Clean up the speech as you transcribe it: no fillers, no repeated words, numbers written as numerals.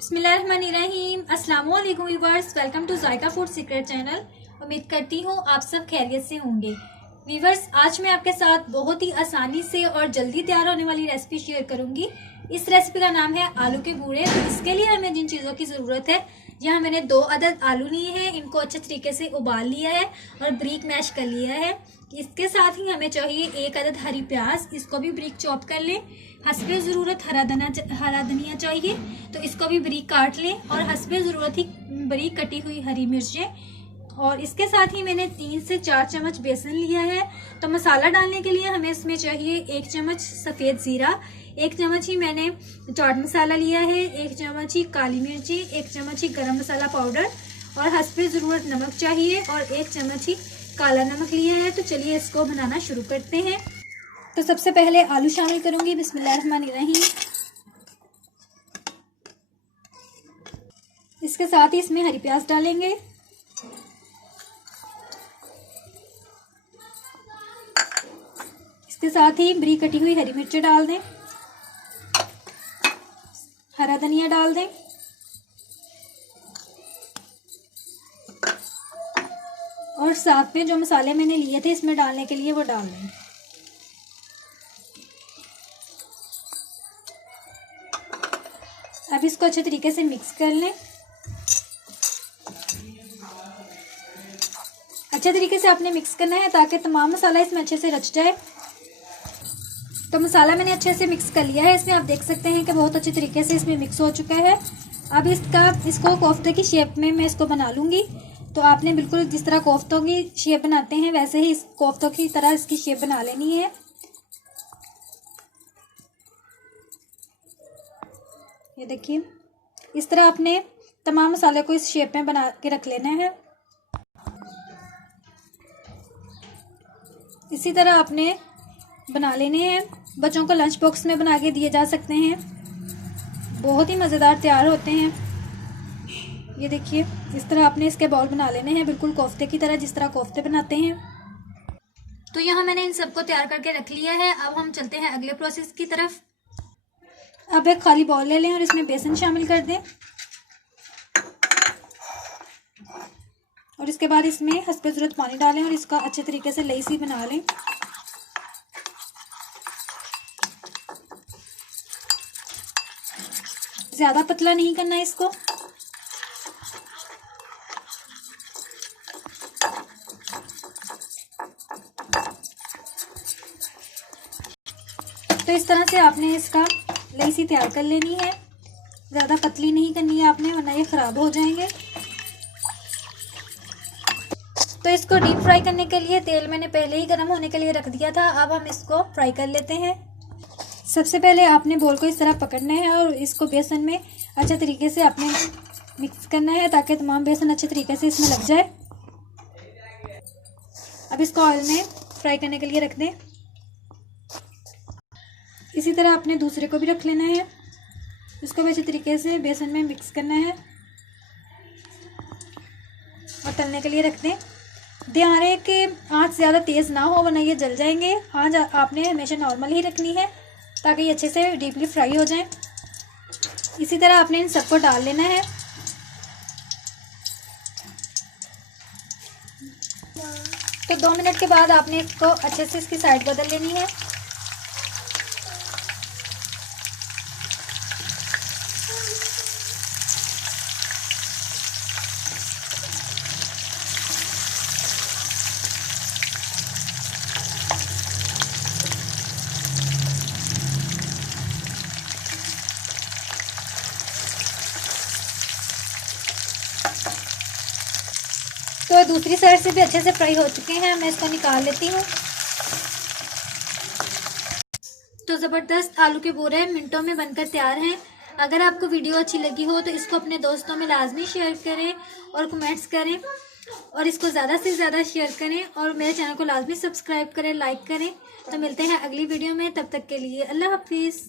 बिस्मिल्लाहिर्रहमानिर्रहीम। अस्सलाम वालेकुम viewers, welcome to Zaika food secret channel. उम्मीद करती हूँ आप सब खैरियत से होंगे। व्यूवर्स, आज मैं आपके साथ बहुत ही आसानी से और जल्दी तैयार होने वाली रेसिपी शेयर करूंगी। इस रेसिपी का नाम है आलू के बूरे। तो इसके लिए हमें जिन चीज़ों की ज़रूरत है, यहाँ मैंने 2 अदद आलू लिए हैं, इनको अच्छे तरीके से उबाल लिया है और ब्रीक मैश कर लिया है। इसके साथ ही हमें चाहिए 1 अदद हरी प्याज, इसको भी ब्रीक चॉप कर लें। हस्बे ज़रूरत हरा धनिया चाहिए, तो इसको भी ब्रीक काट लें और हस्बे ज़रूरत ही ब्रीक कटी हुई हरी मिर्चें। और इसके साथ ही मैंने 3 से 4 चम्मच बेसन लिया है। तो मसाला डालने के लिए हमें इसमें चाहिए 1 चम्मच सफ़ेद ज़ीरा, 1 चम्मच ही मैंने चाट मसाला लिया है, 1 चम्मच ही काली मिर्ची, 1 चम्मच ही गरम मसाला पाउडर और हस्बे ज़रूरत नमक चाहिए और 1 चम्मच ही काला नमक लिया है। तो चलिए इसको बनाना शुरू करते हैं। तो सबसे पहले आलू शामिल करूंगी। बिस्मिल्लाहिर्रहमानिर्रहीम। इसके साथ ही इसमें हरी प्याज डालेंगे। इसके साथ ही ब्रीक कटी हुई हरी मिर्चें डाल दें, हरा धनिया डाल दें और साथ में जो मसाले मैंने लिए थे इसमें डालने के लिए वो डाल दें। अब इसको अच्छे तरीके से मिक्स कर लें। अच्छे तरीके से आपने मिक्स करना है ताकि तमाम मसाला इसमें अच्छे से रच जाए। तो मसाला मैंने अच्छे से मिक्स कर लिया है। इसमें आप देख सकते हैं कि बहुत अच्छे तरीके से इसमें मिक्स हो चुका है। अब इसको कोफ्ते की शेप में मैं इसको बना लूँगी। तो आपने बिल्कुल जिस तरह कोफ्तों की शेप बनाते हैं वैसे ही इस कोफ्तों की तरह इसकी शेप बना लेनी है। ये देखिए, इस तरह आपने तमाम मसाले को इस शेप में बना के रख लेना है। इसी तरह आपने बना लेने हैं। बच्चों को लंच बॉक्स में बना के दिए जा सकते हैं, बहुत ही मज़ेदार तैयार होते हैं। ये देखिए, इस तरह आपने इसके बॉल बना लेने हैं, बिल्कुल कोफ्ते की तरह, जिस तरह कोफ्ते बनाते हैं। तो यहाँ मैंने इन सबको तैयार करके रख लिया है। अब हम चलते हैं अगले प्रोसेस की तरफ। अब एक खाली बाउल ले लें और इसमें बेसन शामिल कर दें और इसके बाद इसमें हस्बे ज़रूरत पानी डालें और इसका अच्छे तरीके से लेसी बना लें। ज़्यादा पतला नहीं करना है इसको। तो इस तरह से आपने इसका लेसी तैयार कर लेनी है। ज़्यादा पतली नहीं करनी है आपने, वरना ये ख़राब हो जाएंगे। तो इसको डीप फ्राई करने के लिए तेल मैंने पहले ही गर्म होने के लिए रख दिया था। अब हम इसको फ्राई कर लेते हैं। सबसे पहले आपने बोल को इस तरह पकड़ना है और इसको बेसन में अच्छे तरीके से आपने मिक्स करना है ताकि तमाम बेसन अच्छे तरीके से इसमें लग जाए। अब इसको ऑयल में फ्राई करने के लिए रख दें। इसी तरह आपने दूसरे को भी रख लेना है। इसको भी अच्छे तरीके से बेसन में मिक्स करना है और तलने के लिए रख दें। ध्यान रहे कि आंच ज़्यादा तेज़ ना हो, वरना ये जल जाएंगे। आंच आपने हमेशा नॉर्मल ही रखनी है ताकि ये अच्छे से डीपली फ्राई हो जाए। इसी तरह आपने इन सबको डाल लेना है। तो 2 मिनट के बाद आपने इसको अच्छे से इसकी साइड बदल लेनी है। तो दूसरी साइड से भी अच्छे से फ्राई हो चुके हैं। मैं इसको निकाल लेती हूँ। तो ज़बरदस्त आलू के बोरे मिनटों में बनकर तैयार हैं। अगर आपको वीडियो अच्छी लगी हो तो इसको अपने दोस्तों में लाजमी शेयर करें और कमेंट्स करें और इसको ज़्यादा से ज़्यादा शेयर करें और मेरे चैनल को लाजमी सब्सक्राइब करें, लाइक करें। तो मिलते हैं अगली वीडियो में, तब तक के लिए अल्लाह हाफिज़।